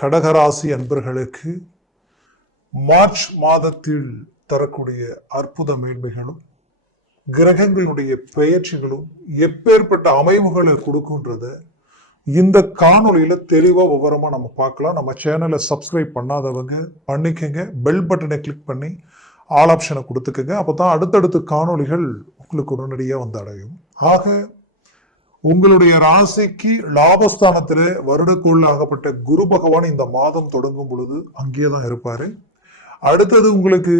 கடகராசி அன்பர்களுக்கு மார்ச் மாதத்தில் தரக்கூடிய அற்புத மேன்மைகளும் கிரகங்களுடைய பெயர்ச்சிகளும் எப்பேற்பட்ட அமைவுகளை கொடுக்குன்றத இந்த காணொலியில தெளிவா விவரமா நம்ம பார்க்கலாம். நம்ம சேனலை சப்ஸ்கிரைப் பண்ணாதவங்க பண்ணிக்கங்க, பெல் பட்டனை கிளிக் பண்ணி ஆல் ஆப்ஷனை கொடுத்துக்கங்க. அப்பதான் அடுத்தடுத்த காணொலிகள் உங்களுக்கு உடனடியாக வந்து அடையும். ஆக உங்களுடைய ராசிக்கு லாபஸ்தானத்தில் வருடக்குள் ஆகப்பட்ட குரு பகவான் இந்த மாதம் தொடங்கும் பொழுது அங்கேதான் இருப்பாரு. அடுத்தது உங்களுக்கு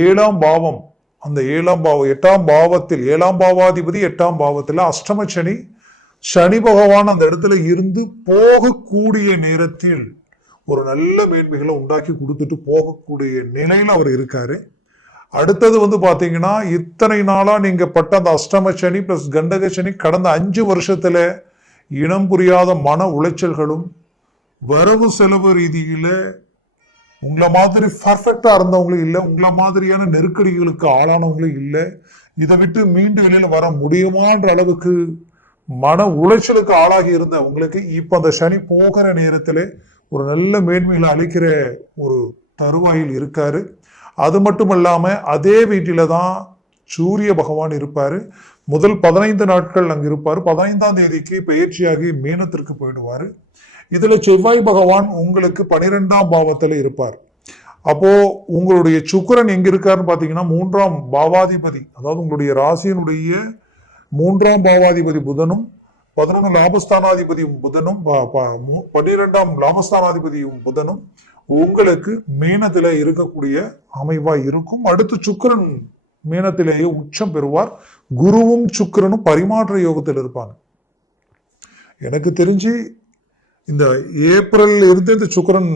7ஆம் பாவம், அந்த 7ஆம் பாவம் 8ஆம் பாவத்தில் 7ஆம் பாவாதிபதி 8ஆம் பாவத்தில் அஷ்டம சனி, சனி பகவான் அந்த இடத்துல இருந்து போகக்கூடிய நேரத்தில் ஒரு நல்ல மேன்மைகளை உண்டாக்கி கொடுத்துட்டு போகக்கூடிய நிலையில அவர் இருக்காரு. அடுத்தது பாத்தீங்கன்னா இத்தனை நாளா நீங்க பட்ட அந்த அஷ்டம சனி பிளஸ் கண்டக சனி கடந்த 5 வருஷத்துல இனம் புரியாத மன உளைச்சல்களும் வரவு செலவு ரீதியில உங்களை மாதிரி பர்ஃபெக்டா இருந்தவங்களும் இல்லை, உங்களை மாதிரியான நெருக்கடிகளுக்கு ஆளானவங்களும் இல்லை. இதை விட்டு மீண்டு வெளியில வர முடியுமான்ற அளவுக்கு மன உளைச்சலுக்கு ஆளாகி இருந்த உங்களுக்கு இப்ப அந்த சனி போகிற நேரத்துல ஒரு நல்ல மேன்மைகளை அளிக்கிற ஒரு தருவாயில் இருக்காரு. அது மட்டும் இல்லாம அதே வீட்டில தான் சூரிய பகவான் இருப்பாரு. முதல் 15 நாட்கள் அங்க இருப்பாரு. 15ஆம் தேதிக்கு பயிற்சியாகி மீனத்திற்கு போயிடுவாரு. இதுல செவ்வாய் பகவான் உங்களுக்கு 12ஆம் பாவத்துல இருப்பார். அப்போ உங்களுடைய சுக்கிரன் எங்க இருக்காருன்னு பாத்தீங்கன்னா 3ஆம் பாவாதிபதி, அதாவது உங்களுடைய ராசியினுடைய 3ஆம் பாவாதிபதி புதனும் 11 லாபஸ்தானாதிபதியும் புதனும் 12ஆம் லாபஸ்தானாதிபதியும் புதனும் உங்களுக்கு மீனத்தில இருக்கக்கூடிய அமைவா இருக்கும். அடுத்து சுக்கிரன் மீனத்திலேயே உச்சம் பெறுவார். குருவும் சுக்கிரனும் பரிமாற்ற யோகத்தில் இருப்பாங்க. எனக்கு தெரிஞ்சு இந்த ஏப்ரல் இருந்து இந்த சுக்கிரன்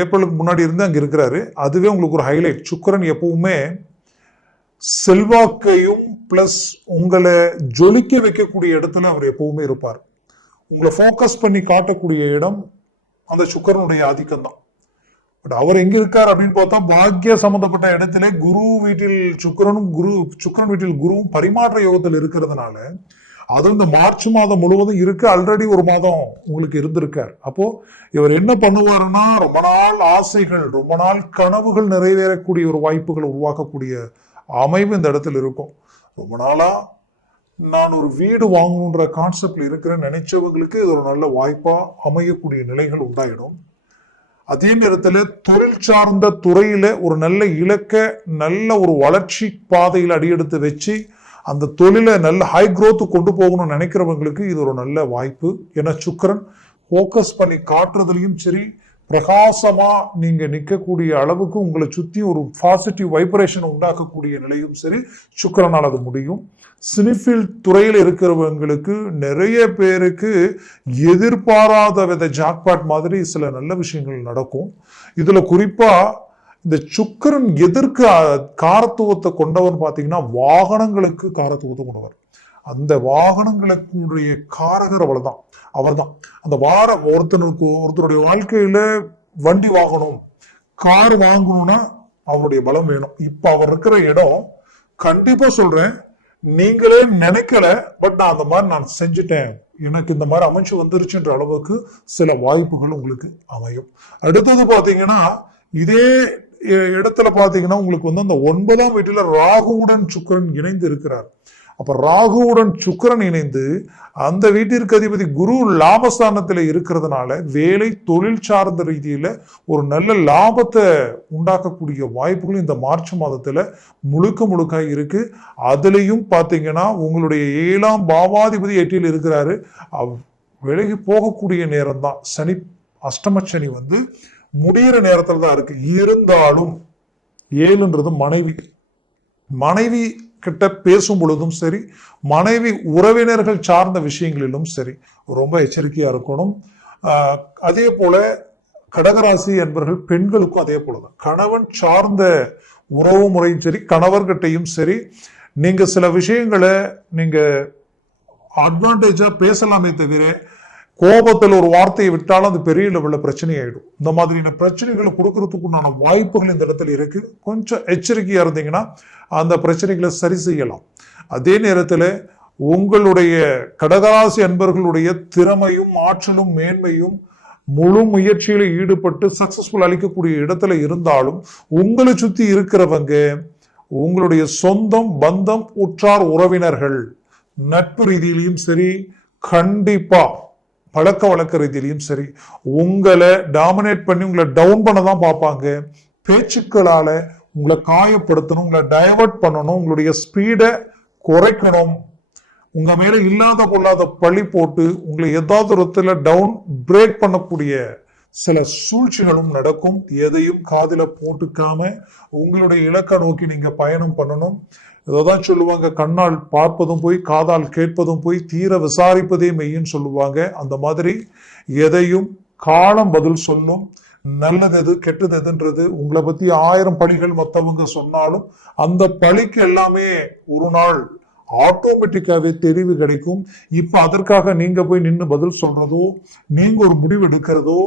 ஏப்ரலுக்கு முன்னாடி இருந்து அங்க இருக்கிறாரு. அதுவே உங்களுக்கு ஒரு ஹைலைட். சுக்கிரன் எப்பவுமே செல்வாக்கையும் பிளஸ் உங்களை ஜொலிக்க வைக்கக்கூடிய இடத்துல அவர் எப்பவுமே இருப்பார். உங்களை போக்கஸ் பண்ணி காட்டக்கூடிய இடம் அந்த சுக்கிரனுடைய ஆதிக்கம் தான். பட் அவர் எங்க இருக்கார் அப்படின்னு பார்த்தா பாக்கிய சம்பந்தப்பட்ட இடத்துல குரு வீட்டில் சுக்கிரனும் சுக்கிரன் வீட்டில் குருவும் பரிமாற்ற யோகத்தில் இருக்கிறதுனால அது இந்த மார்ச் மாதம் முழுவதும் இருக்கு. ஆல்ரெடி ஒரு மாதம் உங்களுக்கு இருந்திருக்கார். அப்போ இவர் என்ன பண்ணுவாருன்னா ரொம்ப நாள் ஆசைகள், ரொம்ப நாள் கனவுகள் நிறைவேறக்கூடிய ஒரு வாய்ப்புகள் உருவாக்கக்கூடிய அமைவு இந்த இடத்துல இருக்கும். ரொம்ப நாளா நான் ஒரு வீடு வாங்கணுன்ற கான்செப்ட்ல இருக்கிறேன்னு நினைச்சவங்களுக்கு இது ஒரு நல்ல வாய்ப்பா அமையக்கூடிய நிலைகள் உண்டாயிடும். அதே நேரத்துல தொழில் சார்ந்த துறையில ஒரு நல்ல இலக்க, நல்ல ஒரு வளர்ச்சி பாதையில் அடியெடுத்து வச்சு அந்த தொழிலை நல்ல ஹை growth கொண்டு போகணும்னு நினைக்கிறவங்களுக்கு இது ஒரு நல்ல வாய்ப்பு. ஏன்னா சுக்கிரன் போக்கஸ் பண்ணி காட்டுறதுலயும் சரி, பிரகாசமா நீங்க நிற்கக்கூடிய அளவுக்கு உங்களை சுத்தி ஒரு பாசிட்டிவ் வைப்ரேஷன் உண்டாக்கக்கூடிய நிலையும் சரி சுக்கிரனால் அது முடியும். சினிஃபீல்ட் துறையில் இருக்கிறவங்களுக்கு நிறைய பேருக்கு எதிர்பாராத வித ஜாக்பாட் மாதிரி சில நல்ல விஷயங்கள் நடக்கும். இதுல குறிப்பா இந்த சுக்கிரன் எதற்கு காரத்துவத்தை கொண்டவர் பாத்தீங்கன்னா வாகனங்களுக்கு காரத்துவத்தை கொண்டவர். அந்த வாகனங்களுடைய காரகர் அவர்தான். அந்த ஒருத்தருடைய வாழ்க்கையில வண்டி வாங்கணும், கார் வாங்கணும்னா அவருடைய பலம் வேணும். இப்ப அவர் இருக்கிற இடம் கண்டிப்பா சொல்றேன், நீங்களே நினைக்கல, பட் நான் அந்த மாதிரி நான் செஞ்சுட்டேன், எனக்கு இந்த மாதிரி அமைச்சு வந்துருச்சுன்ற அளவுக்கு சில வாய்ப்புகள் உங்களுக்கு அமையும். அடுத்தது பாத்தீங்கன்னா இதே இடத்துல பாத்தீங்கன்னா உங்களுக்கு அந்த 9ஆம் வீட்டுல ராகுவுடன் சுக்கிரன் இணைந்து இருக்கிறார். அப்ப ராகுவுடன் சுக்கிரன் இணைந்து அந்த வீட்டிற்கு அதிபதி குரு லாபஸ்தானத்துல இருக்கிறதுனால வேலை தொழில் சார்ந்த ரீதியில ஒரு நல்ல லாபத்தை உண்டாக்கக்கூடிய வாய்ப்புகள் இந்த மார்ச் மாதத்துல முழுக்க இருக்கு. அதுலயும் பாத்தீங்கன்னா உங்களுடைய 7ஆம் பாவாதிபதி 8ல் இருக்கிறாரு. விலகி போகக்கூடிய நேரம் தான். சனி அஷ்டம சனி முடிகிற நேரத்துல தான் இருக்கு. இருந்தாலும் 7ன்றது மனைவி கிட்ட பேசும் பொழுதும் சரி, மனைவி உறவினர்கள் சார்ந்த விஷயங்களிலும் சரி ரொம்ப எச்சரிக்கையா இருக்கணும். அதே போல கடகராசி என்பவர்கள் பெண்களுக்கும் அதே போலதான். கணவன் சார்ந்த உறவு முறையும் சரி, கணவர்கிட்டையும் சரி, நீங்க சில விஷயங்களை நீங்க அட்வான்டேஜா பேசலாமே தவிர கோபத்தில் ஒரு வார்த்தையை விட்டாலும் அது பெரிய லெவலில் பிரச்சனை ஆயிடும். இந்த மாதிரியான பிரச்சனைகளை கொடுக்கறதுக்குண்டான வாய்ப்புகள் இந்த இடத்துல இருக்கு. கொஞ்சம் எச்சரிக்கையா இருந்தீங்கன்னா அந்த பிரச்சனைகளை சரி செய்யலாம். அதே நேரத்தில் உங்களுடைய கடகராசி அன்பர்களுடைய திறமையும் ஆற்றலும் மேன்மையும் முழு முயற்சியில ஈடுபட்டு சக்சஸ்ஃபுல் அளிக்கக்கூடிய இடத்துல இருந்தாலும் உங்களை சுத்தி இருக்கிறவங்க உங்களுடைய சொந்தம், பந்தம், உற்றார் உறவினர்கள், நட்பு ரீதியிலையும் சரி, கண்டிப்பா பழக்க வழக்க ரீதியிலையும் சரி உங்களை டாமினேட் பண்ணி உங்களை டவுன் பண்ண தான் பார்ப்பாங்க. பேச்சுக்களால உங்களை காயப்படுத்தணும், உங்களை டைவர்ட் பண்ணணும், உங்களுடைய ஸ்பீடை குறைக்கணும், உங்க மேல இல்லாத பொல்லாத பழி போட்டு உங்களை ஏதாவது ஒரு டவுன் பிரேக் பண்ணக்கூடிய சில சூழ்ச்சிகளும் நடக்கும். எதையும் காதில போட்டுக்காம உங்களுடைய இலக்கை நோக்கி நீங்க பயணம் பண்ணணும். இதான் சொல்லுவாங்க, கண்ணால் பார்ப்பதும் போய் காதால் கேட்பதும் போய் தீர விசாரிப்பதே மெய்ன்னு சொல்லுவாங்க. அந்த மாதிரி எதையும் காலம் பதில் சொல்லும். நல்லது எது கெட்டது எதுன்றது உங்களை பத்தி 1000 பழிகள் மற்றவங்க சொன்னாலும் அந்த பழிக்கு எல்லாமே ஒரு நாள் ஆட்டோமேட்டிக்காவே தெரிவு கிடைக்கும். இப்ப அதற்காக நீங்க போய் நின்று பதில் சொல்றதோ நீங்க ஒரு முடிவு எடுக்கிறதோ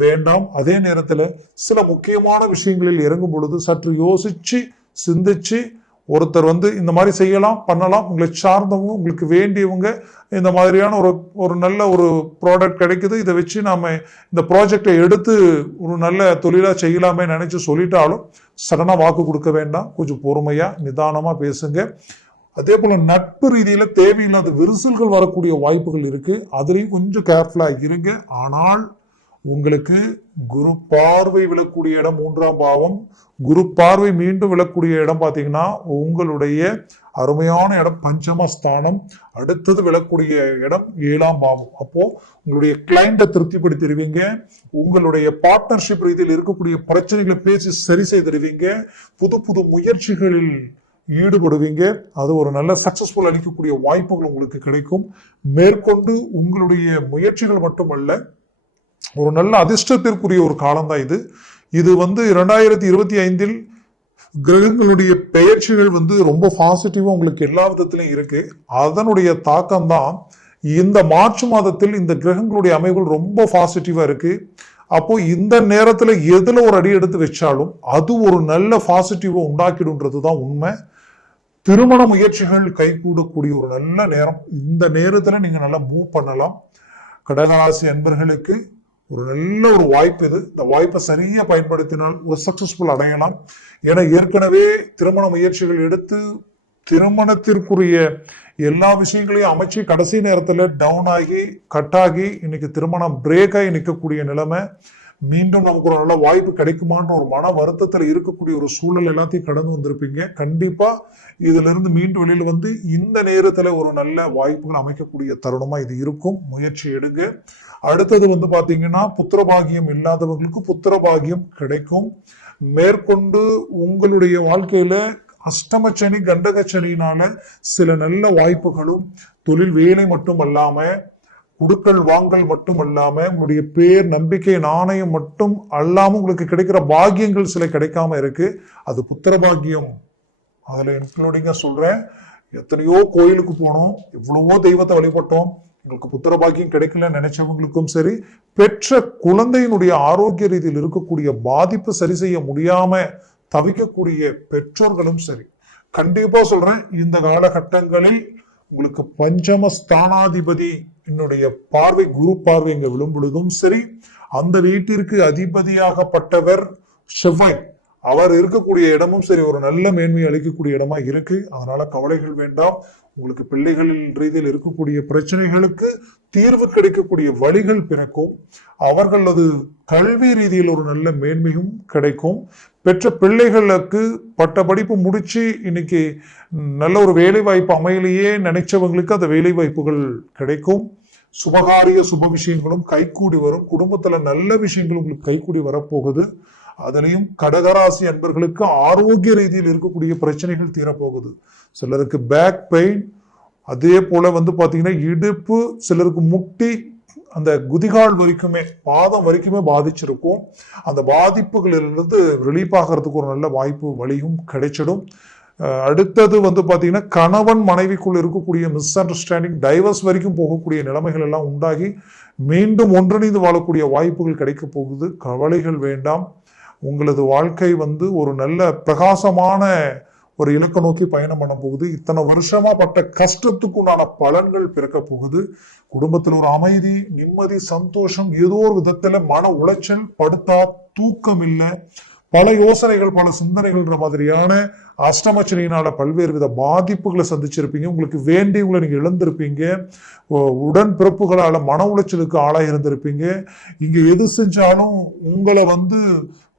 வேண்டாம். அதே நேரத்துல சில முக்கியமான விஷயங்களில் இறங்கும் பொழுது சற்று யோசிச்சு சிந்திச்சு ஒருத்தர் இந்த மாதிரி செய்யலாம் பண்ணலாம், உங்களை சார்ந்தவங்க உங்களுக்கு வேண்டியவங்க இந்த மாதிரியான ஒரு நல்ல ஒரு ப்ராடக்ட் கிடைக்குது, இதை வச்சு நாம இந்த ப்ராஜெக்டை எடுத்து ஒரு நல்ல தொழிலா செய்யலாமே நினைச்சு சொல்லிட்டாலும் சடனா வாக்கு கொடுக்க வேண்டாம். கொஞ்சம் பொறுமையா நிதானமா பேசுங்க. அதே போல நட்பு ரீதியில தேவையில்லாத விரிசல்கள் வரக்கூடிய வாய்ப்புகள் இருக்கு, அதுலயும் கொஞ்சம் கேர்ஃபுல்லா இருங்க. ஆனால் உங்களுக்கு குரு பார்வை விழக்கூடிய இடம் 3ஆம் பாவம், குரு பார்வை மீண்டும் விழக்கூடிய இடம் பாத்தீங்கன்னா உங்களுடைய அருமையான இடம் பஞ்சமஸ்தானம், அடுத்தது விழக்கூடிய இடம் 7ஆம் பாவம். அப்போ உங்களுடைய கிளைண்ட திருப்திப்படுத்திடுவீங்க, உங்களுடைய பார்ட்னர்ஷிப் ரீதியில் இருக்கக்கூடிய பிரச்சனைகளை பேசி சரி செய்திருவீங்க, புது புது முயற்சிகளில் ஈடுபடுவீங்க. அது ஒரு நல்ல சக்சஸ்ஃபுல் அளிக்கக்கூடிய வாய்ப்புகள் உங்களுக்கு கிடைக்கும். மேற்கொண்டு உங்களுடைய முயற்சிகள் மட்டுமல்ல, ஒரு நல்ல அதிர்ஷ்டத்திற்குரிய ஒரு காலம் தான் இது. இது 2025 கிரகங்களுடைய பெயர்ச்சிகள் ரொம்ப பாசிட்டிவா உங்களுக்கு எல்லா விதத்திலும் இருக்கு. அதனுடைய தாக்கம் தான் இந்த மார்ச் மாதத்தில் இந்த கிரகங்களுடைய அமைப்புகள் ரொம்ப பாசிட்டிவா இருக்கு. அப்போ இந்த நேரத்துல எதுல ஒரு அடி எடுத்து வச்சாலும் அது ஒரு நல்ல பாசிட்டிவா உண்டாக்கிடுன்றதுதான் உண்மை. திருமண முயற்சிகள் கைகூடக்கூடிய ஒரு நல்ல நேரம். இந்த நேரத்துல நீங்க நல்லா மூவ் பண்ணலாம். கடகராசி அன்பர்களுக்கு ஒரு நல்ல ஒரு வாய்ப்பு இது. இந்த வாய்ப்பை சரியா பயன்படுத்தினால் ஒரு சக்சஸ்ஃபுல் அடையலாம். ஏன்னா ஏற்கனவே திருமண முயற்சிகள் எடுத்து திருமணத்திற்குரிய எல்லா விஷயங்களையும் அமைச்சு கடைசி நேரத்துல டவுன் ஆகி கட் ஆகி இன்னைக்கு திருமணம் பிரேக் ஆகி நிற்கக்கூடிய நிலைமை. மீண்டும் நமக்கு ஒரு நல்ல வாய்ப்பு கிடைக்குமான்ற ஒரு மன வருத்தத்துல இருக்கக்கூடிய ஒரு சூழல் எல்லாத்தையும் கடந்து வந்திருப்பீங்க. கண்டிப்பா இதுல இருந்து மீண்டும் வெளியில இந்த நேரத்துல ஒரு நல்ல வாய்ப்புகள் அமைக்கக்கூடிய தருணமா இது இருக்கும். முயற்சி எடுங்க. அடுத்தது பாத்தீங்கன்னா புத்திரபாகியம் இல்லாதவர்களுக்கு புத்திரபாகியம் கிடைக்கும். மேற்கொண்டு உங்களுடைய வாழ்க்கையில அஷ்டமச்சனி கண்டகச்சனியினால சில நல்ல வாய்ப்புகளும் தொழில் வேலை மட்டும் அல்லாம குடுக்கல் வாங்கல் மட்டும் அல்லாம உங்களுடைய பேர் நம்பிக்கை நாணயம் மட்டும் அல்லாம உங்களுக்கு கிடைக்கிற பாக்கியங்கள் சில கிடைக்காம இருக்கு. அது புத்திர பாக்கியம். அதுல இன்க்ளூடிங்கா சொல்றேன், எத்தனையோ கோயிலுக்கு போனோம், எவ்வளவோ தெய்வத்தை வழிபட்டோம், உங்களுக்கு புத்திர பாக்கியம் கிடைக்கல நினைச்சவங்களுக்கும் சரி, பெற்ற குழந்தையினுடைய ஆரோக்கிய ரீதியில் இருக்கக்கூடிய பாதிப்பு சரி செய்ய முடியாம தவிக்கக்கூடிய பெற்றோர்களும் சரி, கண்டிப்பா சொல்றேன் இந்த காலகட்டங்களில் உங்களுக்கு பஞ்சம ஸ்தானாதிபதி என்னுடைய பார்வை குரு பார்வை இங்க விழும் பொழுதும் சரி, அந்த வீட்டிற்கு அதிபதியாகப்பட்டவர் செவ்வாய், அவர் இருக்கக்கூடிய இடமும் சரி ஒரு நல்ல மேன்மை அளிக்கக்கூடிய இடமா இருக்கு. அதனால கவலைகள் வேண்டாம். உங்களுக்கு பிள்ளைகளின் ரீதியில் இருக்கக்கூடிய பிரச்சனைகளுக்கு தீர்வு கிடைக்கக்கூடிய வழிகள் பிறக்கும். அவர்களது கல்வி ரீதியில் ஒரு நல்ல மேன்மையும் கிடைக்கும். பெற்ற பிள்ளைகளுக்கு பட்ட படிப்பு முடிச்சு இன்னைக்கு நல்ல ஒரு வேலை வாய்ப்பு அமையிலேயே நினைச்சவங்களுக்கு அந்த வேலை வாய்ப்புகள் கிடைக்கும். சுபகாரிய சுப விஷயங்களும் கைகூடி வரும். குடும்பத்துல நல்ல விஷயங்கள் உங்களுக்கு கைகூடி வரப்போகுது. அதுலயும் கடகராசி அன்பர்களுக்கு ஆரோக்கிய ரீதியில் இருக்கக்கூடிய பிரச்சனைகள் தீரப்போகுது. சிலருக்கு பேக் பெயின், அதே போல பாத்தீங்கன்னா இடுப்பு, சிலருக்கு முட்டி, அந்த குதிகால் வரைக்குமே பாதம் வரைக்குமே பாதிச்சிருக்கும். அந்த பாதிப்புகளிலிருந்து ரிலீஃப் ஆகிறதுக்கு ஒரு நல்ல வாய்ப்பு வழியும் கிடைச்சிடும். அடுத்தது பாத்தீங்கன்னா கணவன் மனைவிக்குள் இருக்கக்கூடிய மிஸ் அண்டர்ஸ்டாண்டிங் டைவர்ஸ் வரைக்கும் போகக்கூடிய நிலைமைகள் எல்லாம் உண்டாகி மீண்டும் ஒன்றிணைந்து வாழக்கூடிய வாய்ப்புகள் கிடைக்க போகுது. கவலைகள் வேண்டாம். உங்களது வாழ்க்கை ஒரு நல்ல பிரகாசமான ஒரு இலக்க நோக்கி பயணம் பண்ண போகுது. இத்தனை வருஷமா பட்ட கஷ்டத்துக்கு உண்டான பலன்கள் பிறக்க போகுது. குடும்பத்துல ஒரு அமைதி, நிம்மதி, சந்தோஷம், ஏதோ ஒரு விதத்துல மன உளைச்சல், படுத்தா தூக்கம் இல்லை, பல யோசனைகள், பல சிந்தனைகள்ன்ற மாதிரியான அஷ்டமச்சனியினால பல்வேறு வித பாதிப்புகளை சந்திச்சிருப்பீங்க. உங்களுக்கு வேண்டியவங்களை நீங்க இழந்திருப்பீங்க. உடன் பிறப்புகளால மன உளைச்சலுக்கு ஆளாய் இருந்திருப்பீங்க. இங்க எது செஞ்சாலும் உங்களை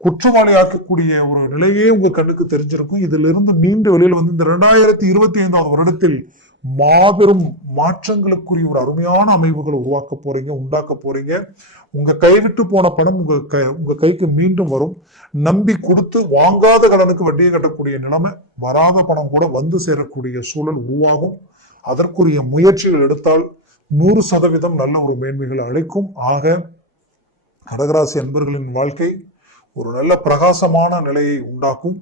குற்றவாளி ஆக்கக்கூடிய ஒரு நிலையே உங்க கண்ணுக்கு தெரிஞ்சிருக்கும். இதுல இருந்து மீண்டு வெளியில் இந்த 2025 வருடத்தில் மாபெரும் மாற்றங்களுக்குரிய ஒரு அருமையான அமைவுகளை உண்டாக்க போறீங்க. உங்க கைவிட்டு போன பணம் உங்க கைக்கு மீண்டும் வரும். நம்பி கொடுத்து வாங்காத கடனுக்கு வட்டியை கட்டக்கூடிய நிலைமை, வராத பணம் கூட வந்து சேரக்கூடிய சூழல் உருவாகும். அதற்குரிய முயற்சிகள் எடுத்தால் 100% நல்ல ஒரு மேன்மைகளை அளிக்கும். ஆக கடகராசி அன்பர்களின் வாழ்க்கை ஒரு நல்ல பிரகாசமான நிலையை உண்டாக்கும்.